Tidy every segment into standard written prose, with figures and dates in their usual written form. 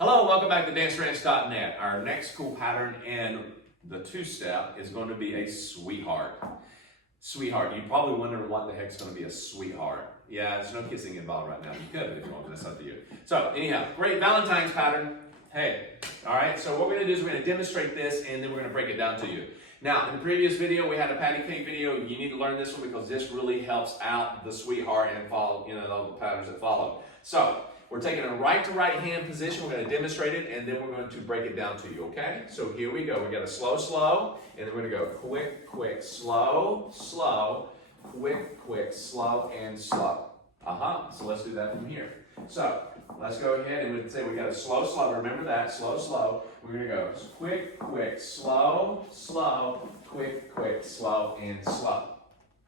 Hello, welcome back to DanceRanch.net. Our next cool pattern in the two-step is going to be a sweetheart. Sweetheart. You probably wonder what the heck's going to be a sweetheart. Yeah, there's no kissing involved right now. You could if you want, but that's up to you. So anyhow, great Valentine's pattern. Hey, all right, so what we're going to do is we're going to demonstrate this and then we're going to break it down to you. Now, in the previous video, we had a patty cake video. You need to learn this one because this really helps out the sweetheart and follow, all the patterns that follow. So, we're taking a right to right hand position. We're going to demonstrate it and then we're going to break it down to you, okay? So here we go. We got a slow, slow, and then we're going to go quick, quick, slow, slow, quick, quick, slow, and slow. So let's do that from here. So let's go ahead and we'd say we got a slow, slow. Remember that, slow, slow. We're going to go quick, quick, slow, slow, quick, quick, slow, and slow.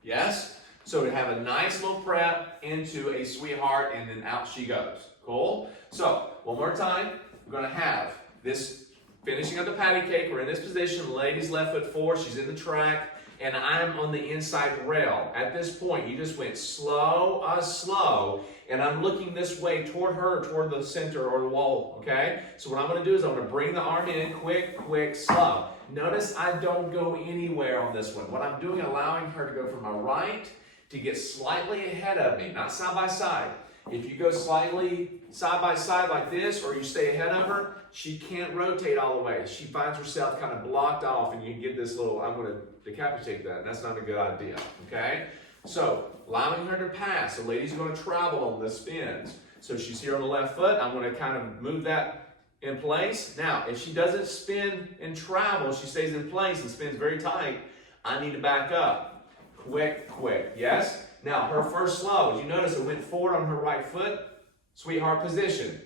Yes? So we have a nice little prep into a sweetheart and then out she goes. Cool? So, one more time, we're going to have this finishing of the patty cake. We're in this position, the lady's left foot forward, she's in the track, and I'm on the inside rail. At this point, you just went slow, slow, and I'm looking this way toward her, toward the center or the wall, okay? So what I'm going to do is I'm going to bring the arm in, quick, quick, slow. Notice I don't go anywhere on this one. What I'm doing, allowing her to go from my right to get slightly ahead of me, not side by side. If you go slightly side by side like this, or you stay ahead of her, she can't rotate all the way. She finds herself kind of blocked off, and you get this little, I'm going to decapitate that, and that's not a good idea, okay? So, allowing her to pass. The lady's going to travel on the spins. So she's here on the left foot. I'm going to kind of move that in place. Now, if she doesn't spin and travel, she stays in place and spins very tight, I need to back up. Quick, quick, yes? Now, her first slow, as you notice, it went forward on her right foot, sweetheart position.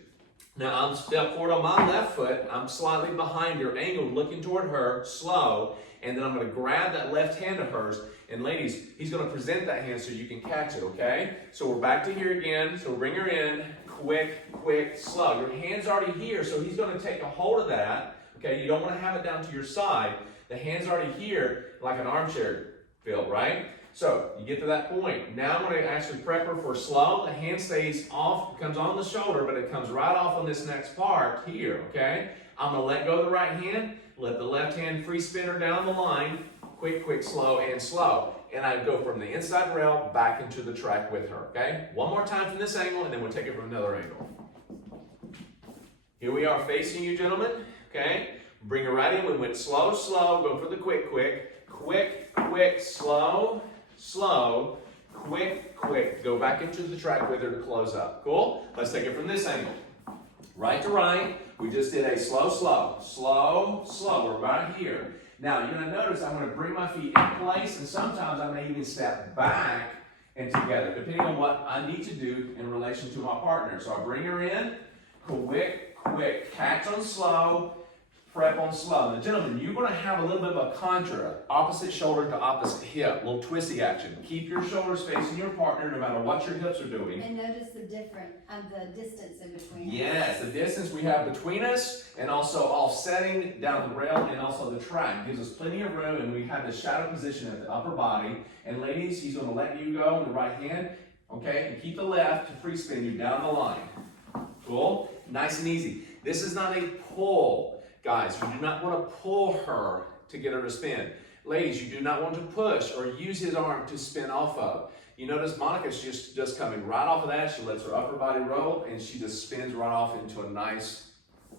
Now, I'm step forward on my left foot, I'm slightly behind her, angled, looking toward her, slow, and then I'm going to grab that left hand of hers, and ladies, he's going to present that hand so you can catch it, okay? So we're back to here again, so we'll bring her in, quick, quick, slow. Your hand's already here, so he's going to take a hold of that, okay? You don't want to have it down to your side. The hand's already here, like an armchair feel, right? So, you get to that point. Now I'm going to actually prep her for slow. The hand stays off, comes on the shoulder, but it comes right off on this next part here, okay? I'm going to let go of the right hand, let the left hand free spin her down the line, quick, quick, slow, and slow. And I go from the inside rail back into the track with her, okay? One more time from this angle, and then we'll take it from another angle. Here we are facing you, gentlemen, okay? Bring her right in. We went slow, slow, go for the quick, quick, quick, quick, slow, slow, quick, quick. Go back into the track with her to close up. Cool? Let's take it from this angle. Right to right. We just did a slow, slow, slow, slow. We're right here. Now, you're going to notice I'm going to bring my feet in place, and sometimes I may even step back and together, depending on what I need to do in relation to my partner. So I bring her in, quick, quick, catch on slow, prep on slow. Now, gentlemen, you're going to have a little bit of a contra, opposite shoulder to opposite hip, a little twisty action. Keep your shoulders facing your partner no matter what your hips are doing. And notice the the distance in between. Yes, the distance we have between us and also offsetting down the rail and also the track. Gives us plenty of room, and we have the shadow position at the upper body. And ladies, he's going to let you go in the right hand, okay? And keep the left to free spin you down the line. Cool? Nice and easy. This is not a pull. Guys, you do not want to pull her to get her to spin. Ladies, you do not want to push or use his arm to spin off of. You notice Monica's just coming right off of that. She lets her upper body roll, and she just spins right off into a nice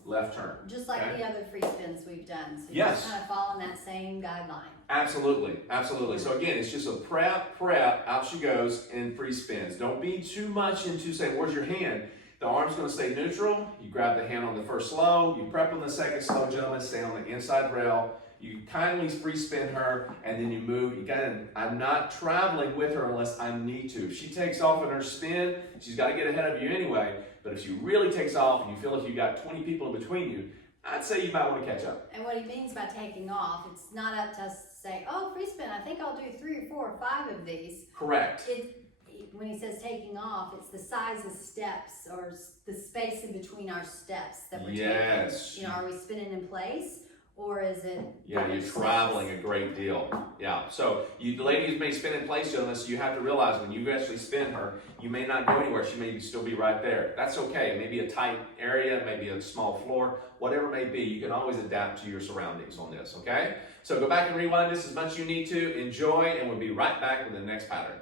left turn. Just like the other free spins we've done. So yes. You're just kind of following that same guideline. Absolutely, absolutely. So again, it's just a prep, out she goes, and free spins. Don't be too much into saying, where's your hand? The arm's going to stay neutral. You grab the hand on the first slow. You prep on the second slow, gentlemen. Stay on the inside rail. You kindly free spin her, and then you move. Again, I'm not traveling with her unless I need to. If she takes off in her spin, she's got to get ahead of you anyway. But if she really takes off and you feel like you've got 20 people in between you, I'd say you might want to catch up. And what he means by taking off, it's not up to us to say, oh, free spin, I think I'll do 3 or 4 or 5 of these. Correct. When he says taking off, it's the size of steps or the space in between our steps that we're taking. Are we spinning in place, or is it? Yeah, you're traveling a great deal. Yeah, so the ladies may spin in place illness. You have to realize when you actually spin her, you may not go anywhere. She may still be right there. That's okay. Maybe a tight area, maybe a small floor, whatever it may be. You can always adapt to your surroundings on this, okay? So go back and rewind this as much as you need to. Enjoy, and we'll be right back with the next pattern.